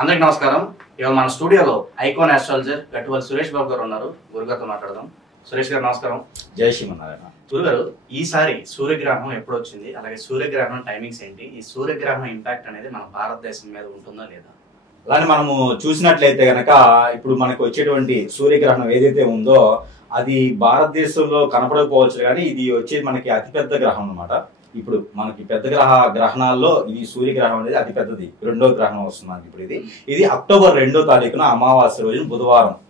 అందరికి నమస్కారం. ఇవాళ మన స్టూడియోలో ఐకాన్ ఆస్ట్రాలజర్ గట్టువల్ సురేష్ బాబు గారు ఉన్నారు. గురుగారితో మాట్లాడదాం. సురేష్ గారు నమస్కారం. జై శ్రీమన్నారాయణ. గురుగారు, ఈసారి సూర్యగ్రహణం ఎప్పుడు వచ్చింది, అలాగే సూర్యగ్రహణం టైమింగ్స్ ఏంటి, ఈ సూర్యగ్రహణం ఇంపాక్ట్ అనేది మన భారతదేశం మీద ఉంటుందా లేదా? అలానే మనము చూసినట్లయితే గనక ఇప్పుడు మనకు వచ్చేటువంటి సూర్యగ్రహణం ఏదైతే ఉందో అది భారతదేశంలో కనపడకపోవచ్చు, కానీ ఇది వచ్చేది మనకి అతిపెద్ద గ్రహం అన్నమాట. ఇప్పుడు మనకి పెద్ద గ్రహణాల్లో ఇది సూర్యగ్రహణం అనేది అతి పెద్దది, రెండో గ్రహణం వస్తుంది మనకి. ఇప్పుడు ఇది అక్టోబర్ 2వ తారీఖున అమావాస్య రోజున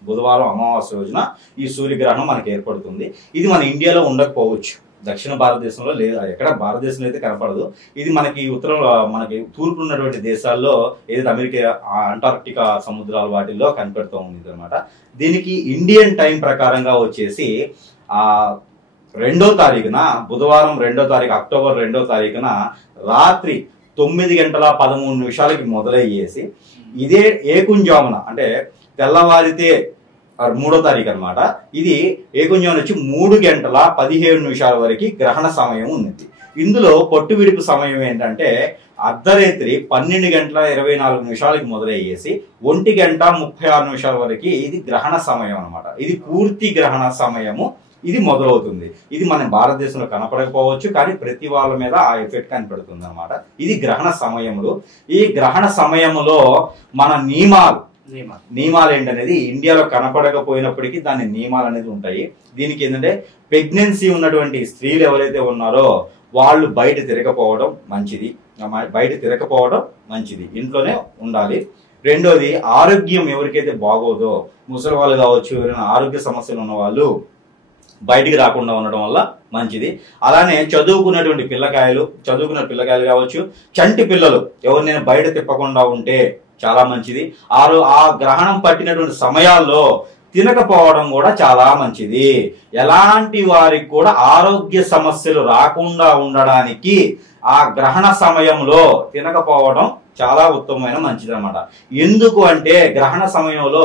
బుధవారం అమావాస్య రోజున ఈ సూర్యగ్రహణం మనకి ఏర్పడుతుంది. ఇది మన ఇండియాలో ఉండకపోవచ్చు, దక్షిణ భారతదేశంలో లేదు, ఎక్కడ భారతదేశంలో అయితే కనపడదు. ఇది మనకి మనకి తూర్పు ఉన్నటువంటి దేశాల్లో ఏదైతే అమెరికా, అంటార్క్టికా సముద్రాల వాటిల్లో కనిపెడుతూ ఉంది అనమాట. దీనికి ఇండియన్ టైం ప్రకారంగా వచ్చేసి 2వ తారీఖున బుధవారం 2వ తారీఖు అక్టోబర్ 2వ తారీఖున రాత్రి 9:13 మొదలయ్యేసి ఇదే ఏకుంజామున అంటే తెల్లవారితే 3వ తారీఖు అనమాట. ఇది ఏకుంజామున వచ్చి 3:17 వరకు గ్రహణ సమయం ఉంది. ఇందులో పొట్టు విడుపు సమయం ఏంటంటే అర్ధరాత్రి 12:24 మొదలయ్యేసి 1:36 వరకు ఇది గ్రహణ సమయం అనమాట. ఇది పూర్తి గ్రహణ సమయము ఇది మొదలవుతుంది. ఇది మన భారతదేశంలో కనపడకపోవచ్చు, కానీ ప్రతి వాళ్ళ మీద ఆ ఎఫెక్ట్ కనపడుతుంది అనమాట. ఇది గ్రహణ సమయంలో. ఈ గ్రహణ సమయంలో మన నియమాలు ఏంటనేది ఇండియాలో కనపడకపోయినప్పటికీ దాని నియమాలు అనేది ఉంటాయి. దీనికి ఏంటంటే ప్రెగ్నెన్సీ ఉన్నటువంటి స్త్రీలు ఎవరైతే ఉన్నారో వాళ్ళు బయట తిరగకపోవడం మంచిది, ఇంట్లోనే ఉండాలి. రెండోది, ఆరోగ్యం ఎవరికైతే బాగోదో, ముసలి వాళ్ళు కావచ్చు, ఎవరైనా ఆరోగ్య సమస్యలు ఉన్న వాళ్ళు బయటికి రాకుండా ఉండడం వల్ల మంచిది. అలానే చదువుకున్న పిల్లకాయలు కావచ్చు, చంటి పిల్లలు ఎవరినైనా బయట తిప్పకుండా ఉంటే చాలా మంచిది. ఆ గ్రహణం పట్టినటువంటి సమయాల్లో తినకపోవడం కూడా చాలా మంచిది. ఎలాంటి వారికి కూడా ఆరోగ్య సమస్యలు రాకుండా ఉండడానికి ఆ గ్రహణ సమయంలో తినకపోవడం చాలా ఉత్తమమైన మంచిది అనమాట. ఎందుకు అంటే గ్రహణ సమయంలో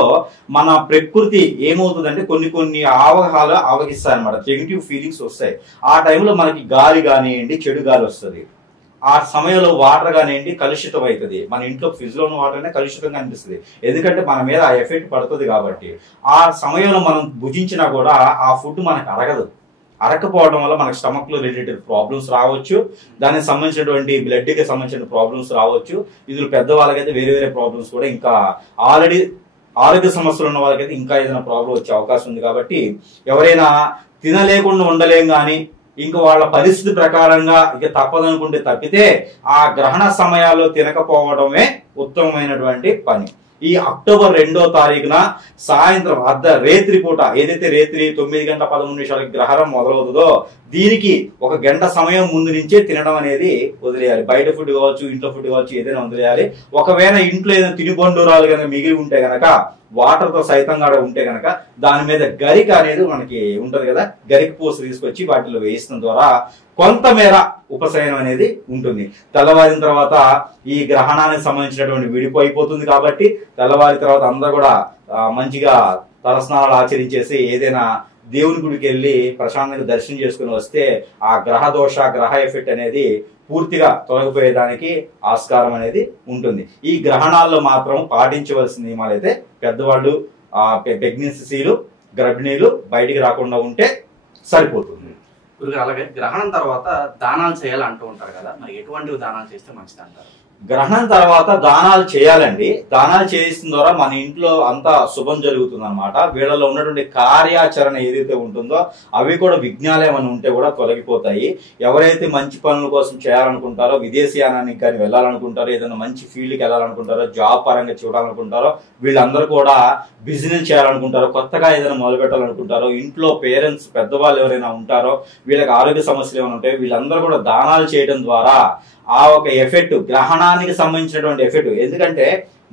మన ప్రకృతి ఏమవుతుందంటే కొన్ని ఆవగిస్తాయి అనమాట, నెగిటివ్ ఫీలింగ్స్ వస్తాయి. ఆ టైంలో మనకి గాలి కానివ్వండి, చెడు గాలి వస్తుంది. ఆ సమయంలో వాటర్ కానివ్వండి కలుషితం అవుతుంది. మన ఇంట్లో ఫ్రిడ్జ్ లో ఉన్న వాటర్ అనేది కలుషితంగా అనిపిస్తుంది, ఎందుకంటే మన మీద ఆ ఎఫెక్ట్ పడుతుంది కాబట్టి. ఆ సమయంలో మనం భుజించినా కూడా ఆ ఫుడ్ మనకు అరకపోవడం వల్ల మనకు స్టమక్ లో రిలేటెడ్ ప్రాబ్లమ్స్ రావచ్చు, దానికి సంబంధించినటువంటి బ్లడ్ కి సంబంధించిన ప్రాబ్లమ్స్ రావచ్చు. ఇందులో పెద్దవాళ్ళకైతే వేరే ప్రాబ్లమ్స్ కూడా, ఇంకా ఆల్రెడీ ఆరోగ్య సమస్యలు ఉన్న వాళ్ళకైతే ఇంకా ఏదైనా ప్రాబ్లం వచ్చే అవకాశం ఉంది. కాబట్టి ఎవరైనా తినలేకుండా ఉండలేం కానీ ఇంకా వాళ్ళ పరిస్థితి ప్రకారంగా ఇక తప్పదనుకుంటే తప్పితే ఆ గ్రహణ సమయాల్లో తినకపోవడమే ఉత్తమమైనటువంటి పని. ఈ అక్టోబర్ 2వ తారీఖున సాయంత్రం రేత్రి పూట ఏదైతే రేత్రి 9:13 గ్రహణం మొదలవుతుందో దీనికి 1 గంట సమయం ముందు నుంచే తినడం అనేది వదిలేయాలి. బయట ఫుడ్ కావచ్చు, ఇంట్లో ఫుడ్ కావచ్చు, ఏదైనా వదిలేయాలి. ఒకవేళ ఇంట్లో ఏదైనా తినుబండూరాలు కనుక మిగిలి ఉంటే గనక, వాటర్ తో సైతంగా ఉంటే గనక దాని మీద గరిక అనేది మనకి ఉంటది కదా, గరిక పూస తీసుకొచ్చి వాటిలో వేయడం ద్వారా కొంతమేర ఉపశమనం అనేది ఉంటుంది. తెల్లవారిన తర్వాత ఈ గ్రహణానికి సంబంధించినటువంటి విడిపోయిపోతుంది కాబట్టి తెల్లవారిన తర్వాత అందరూ కూడా మంచిగా తలస్నానాలు ఆచరించేసి ఏదైనా దేవుని గుడికి వెళ్ళి ప్రశాంతంగా దర్శనం చేసుకుని వస్తే ఆ గ్రహ ఎఫెక్ట్ అనేది పూర్తిగా తొలగిపోయేదానికి ఆస్కారం అనేది ఉంటుంది. ఈ గ్రహణాల్లో మాత్రం పాటించవలసిన నియమాలు అయితే పెద్దవాళ్ళు, ప్రెగ్నెన్సీలు, గర్భిణీలు బయటికి రాకుండా ఉంటే సరిపోతుంది. అలాగే గ్రహణం తర్వాత దానాలు చేయాలి అంటూ ఉంటారు కదా, మరి ఎటువంటి దానాలు చేస్తే మంచిది అంటారు? గ్రహణం తర్వాత దానాలు చేయాలండి. దానాలు చేసిన ద్వారా మన ఇంట్లో అంతా శుభం జరుగుతుంది అనమాట. వీళ్ళలో ఉన్నటువంటి కార్యాచరణ ఏదైతే ఉంటుందో అవి కూడా విఘ్నాలు ఏమైనా ఉంటే కూడా తొలగిపోతాయి. ఎవరైతే మంచి పనుల కోసం చేయాలనుకుంటారో, విదేశీయానానికి కానీ వెళ్ళాలనుకుంటారో, ఏదైనా మంచి ఫీల్డ్కి వెళ్ళాలనుకుంటారో, జాబ్ పరంగా చూడాలనుకుంటారో, వీళ్ళందరూ కూడా బిజినెస్ చేయాలనుకుంటారో, కొత్తగా ఏదైనా మొదలు పెట్టాలనుకుంటారో, ఇంట్లో పేరెంట్స్ పెద్దవాళ్ళు ఎవరైనా ఉంటారో, వీళ్ళకి ఆరోగ్య సమస్యలు ఏమైనా ఉంటాయో, వీళ్ళందరూ కూడా దానాలు చేయడం ద్వారా ఆ ఒక ఎఫెక్ట్, గ్రహణానికి సంబంధించినటువంటి ఎఫెక్ట్, ఎందుకంటే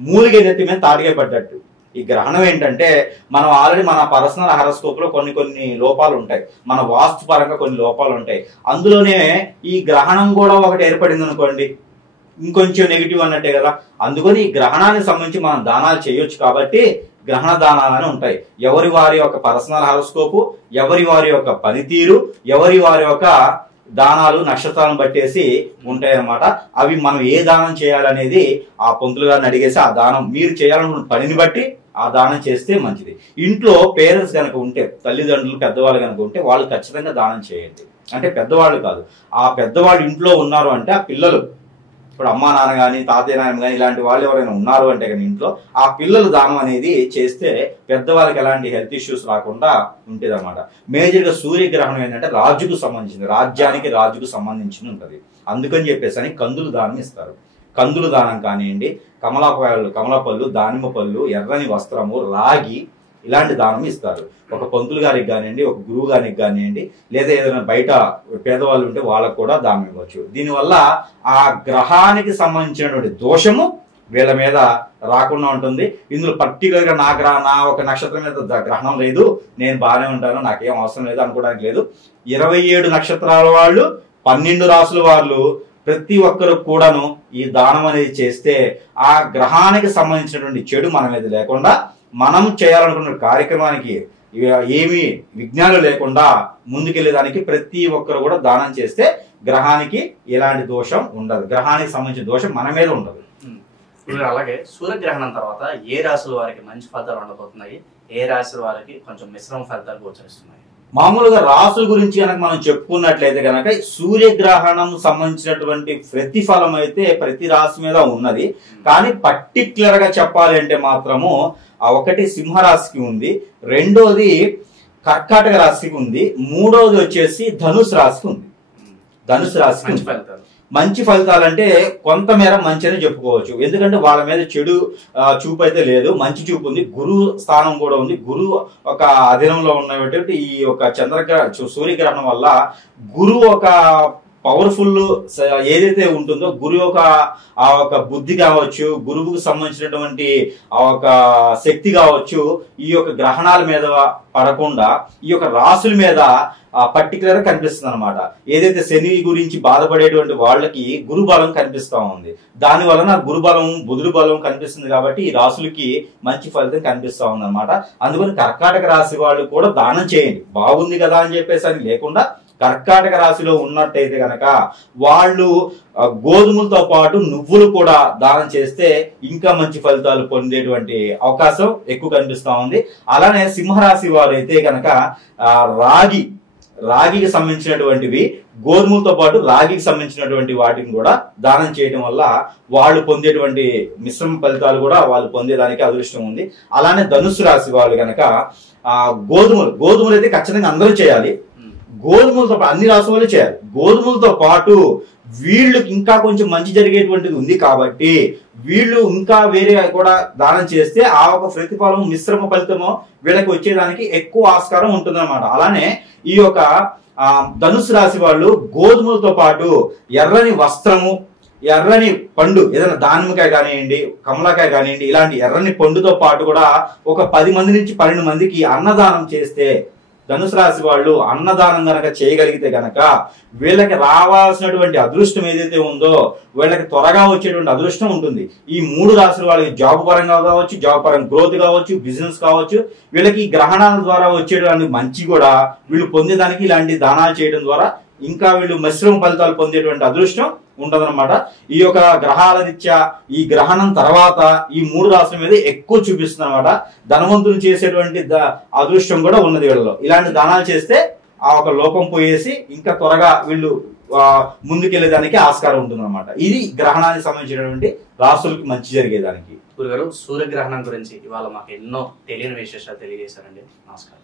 మూలిగే నెత్తి మీద తాడిగే పడ్డట్టు ఈ గ్రహణం ఏంటంటే మనం ఆల్రెడీ మన పర్సనల్ హారోస్కోప్ లో కొన్ని లోపాలు ఉంటాయి, మన వాస్తు పరంగా కొన్ని లోపాలు ఉంటాయి. అందులోనే ఈ గ్రహణం కూడా ఒకటి ఏర్పడింది అనుకోండి, ఇంకొంచెం నెగిటివ్ అన్నట్టే కదా. అందుకని ఈ గ్రహణానికి సంబంధించి మనం దానాలు చేయొచ్చు. కాబట్టి గ్రహణ దానాలని ఉంటాయి. ఎవరి వారి యొక్క పర్సనల్ హారోస్కోపు, ఎవరి వారి యొక్క పనితీరు, ఎవరి వారి యొక్క దానాలు నక్షత్రాలను బట్టేసి ఉంటాయి అన్నమాట. అవి మనం ఏ దానం చేయాలనేది ఆ పంతులు గారిని అడిగేసి ఆ దానం మీరు చేయాలనుకున్న పనిని బట్టి ఆ దానం చేస్తే మంచిది. ఇంట్లో పేరెంట్స్ కనుక ఉంటే, తల్లిదండ్రులు పెద్దవాళ్ళు కనుక ఉంటే వాళ్ళు ఖచ్చితంగా దానం చేయండి. అంటే పెద్దవాళ్ళు కాదు, ఆ పెద్దవాళ్ళు ఇంట్లో ఉన్నారు అంటే ఆ పిల్లలు, ఇప్పుడు అమ్మా నాన్న కానీ తాతయ్య నాన్న కానీ ఇలాంటి వాళ్ళు ఎవరైనా ఉన్నారు అంటే కానీ ఇంట్లో ఆ పిల్లలు దానం అనేది చేస్తే పెద్దవాళ్ళకి ఎలాంటి హెల్త్ ఇష్యూస్ రాకుండా ఉంటుంది అనమాట. మేజర్గా సూర్యగ్రహణం ఏంటంటే రాజుకు సంబంధించింది, రాజ్యానికి రాజుకు సంబంధించి ఉంటుంది. అందుకని చెప్పేసి అని కందులు దానం ఇస్తారు. కందులు దానం కానివ్వండి, కమలాపళ్ళు, దానిమ్మ పళ్ళు, ఎర్రని వస్త్రము, రాగి ఇలాంటి దానం ఇస్తారు. ఒక పంతులు గారికి కానివ్వండి, ఒక గురువు గారికి కానివ్వండి, లేదా ఏదైనా బయట పేదవాళ్ళు ఉంటే వాళ్ళకు కూడా దానం ఇవ్వచ్చు. దీనివల్ల ఆ గ్రహానికి సంబంధించినటువంటి దోషము వీళ్ళ మీద రాకుండా ఉంటుంది. ఇందులో పర్టికులర్గా నా ఒక నక్షత్రం మీద గ్రహణం లేదు, నేను బాగానే ఉంటాను, నాకేం అవసరం లేదు అనుకోవడానికి లేదు. 27 నక్షత్రాల వాళ్ళు, 12 రాసుల వాళ్ళు ప్రతి ఒక్కరు కూడాను ఈ దానం అనేది చేస్తే ఆ గ్రహానికి సంబంధించినటువంటి చెడు మన మీద లేకుండా, మనం చేయాలనుకున్న కార్యక్రమానికి ఏమి విఘ్నాలు లేకుండా ముందుకెళ్ళేదానికి ప్రతి ఒక్కరు కూడా దానం చేస్తే గ్రహానికి ఎలాంటి దోషం ఉండదు, గ్రహానికి సంబంధించిన దోషం మన మీద ఉండదు. అలాగే సూర్యగ్రహణం తర్వాత ఏ రాశుల వారికి మంచి ఫలితాలు ఉండబోతున్నాయి, ఏ రాశుల వారికి కొంచెం మిశ్రమ ఫలితాలు గోచరిస్తున్నాయి? మామూలుగా రాసుల గురించి కనుక మనం చెప్పుకున్నట్లయితే కనుక సూర్యగ్రహణం సంబంధించినటువంటి ప్రతిఫలం అయితే ప్రతి రాశి మీద ఉన్నది. కానీ పర్టిక్యులర్ గా చెప్పాలి అంటే మాత్రము ఒకటి సింహరాశికి ఉంది, రెండోది కర్కాటక రాశికి ఉంది, మూడోది వచ్చేసి ధనుసు రాశికి ఉంది. ధనుసు రాశికి మంచి ఫలితాలు అంటే కొంతమేర మంచి అని చెప్పుకోవచ్చు. ఎందుకంటే వాళ్ళ మీద చెడు చూపు అయితే లేదు, మంచి చూపు ఉంది. గురువు స్థానం కూడా ఉంది. గురువు ఒక అధీనంలో ఉన్నటువంటి ఈ యొక్క సూర్యగ్రహణం వల్ల గురువు ఒక పవర్ఫుల్ ఏదైతే ఉంటుందో గురువు ఆ ఒక బుద్ధి కావచ్చు, గురువుకు సంబంధించినటువంటి ఆ ఒక శక్తి కావచ్చు, ఈ యొక్క గ్రహణాల మీద పడకుండా ఈ యొక్క రాసుల మీద పర్టికులర్ గా కనిపిస్తుంది అనమాట. ఏదైతే శని గురించి బాధపడేటువంటి వాళ్ళకి గురు బలం కనిపిస్తా ఉంది, దాని వలన గురు బలం బుధుడు బలం కనిపిస్తుంది కాబట్టి ఈ రాసులకి మంచి ఫలితం కనిపిస్తా ఉంది అనమాట. అందుకని కర్కాటక రాశి వాళ్ళు కూడా దానం చేయండి, బాగుంది కదా అని చెప్పేసి అని లేకుండా కర్కాటక రాశిలో ఉన్నట్టయితే గనక వాళ్ళు గోధుమలతో పాటు నువ్వులు కూడా దానం చేస్తే ఇంకా మంచి ఫలితాలు పొందేటువంటి అవకాశం ఎక్కువ కనిపిస్తా ఉంది. అలానే సింహరాశి వారు అయితే గనక రాగికి సంబంధించినటువంటివి, గోధుమలతో పాటు రాగికి సంబంధించినటువంటి వాటిని కూడా దానం చేయడం వల్ల వాళ్ళు పొందేటువంటి మిశ్రమ ఫలితాలు కూడా వాళ్ళు పొందేదానికి అదృష్టం ఉంది. అలానే ధనుసు రాశి వాళ్ళు గనక గోధుమలు అయితే ఖచ్చితంగా అందరూ చేయాలి. గోధుమలతో పాటు అన్ని రాశి వాళ్ళు చేయాలి. గోధుమలతో పాటు వీళ్ళకి ఇంకా కొంచెం మంచి జరిగేటువంటిది ఉంది కాబట్టి వీళ్ళు ఇంకా వేరే కూడా దానం చేస్తే ఆ ఒక ప్రతిఫలం మిశ్రమ ఫలితము వీళ్ళకి వచ్చేదానికి ఎక్కువ ఆస్కారం ఉంటుందన్నమాట. అలానే ఈ యొక్క ధనుసు రాశి వాళ్ళు గోధుమలతో పాటు ఎర్రని వస్త్రము, ఎర్రని పండు, ఏదైనా దానిమ్మకాయ కానివ్వండి, కమలాకాయ కానివ్వండి, ఇలాంటి ఎర్రని పండుతో పాటు కూడా ఒక 10 మంది నుంచి 12 మందికి అన్నదానం చేస్తే, ధనుసు రాశి వాళ్ళు అన్నదానం గనక చేయగలిగితే గనక వీళ్ళకి రావాల్సినటువంటి అదృష్టం ఏదైతే ఉందో వీళ్ళకి త్వరగా వచ్చేటువంటి అదృష్టం ఉంటుంది. ఈ 3 రాశుల వాళ్ళకి జాబ్ పరంగా కావచ్చు, జాబ్ పరంగా గ్రోత్ కావచ్చు, బిజినెస్ కావచ్చు, వీళ్ళకి గ్రహణాల ద్వారా వచ్చేటువంటి మంచి కూడా వీళ్ళు పొందేదానికి ఇలాంటి దానాలు చేయడం ద్వారా ఇంకా వీళ్ళు మిశ్రమ ఫలితాలు పొందేటువంటి అదృష్టం ఉంటదన్నమాట. ఈ యొక్క గ్రహాల రీత్యా ఈ గ్రహణం తర్వాత ఈ 3 రాశుల మీద ఎక్కువ చూపిస్తుంది అనమాట. ధనవంతులు చేసేటువంటి అదృష్టం కూడా ఉన్నది వీళ్ళలో. ఇలాంటి దానాలు చేస్తే ఆ ఒక లోపం పోయేసి ఇంకా త్వరగా వీళ్ళు ముందుకెళ్లేదానికి ఆస్కారం ఉంటుంది అనమాట. ఇది గ్రహణానికి సంబంధించినటువంటి రాశులకి మంచి జరిగేదానికి. గురుగారు, సూర్యగ్రహణం గురించి ఇవాళ మాకు ఎన్నో తెలియని విశేషాలు తెలియజేశారండి. నమస్కారం.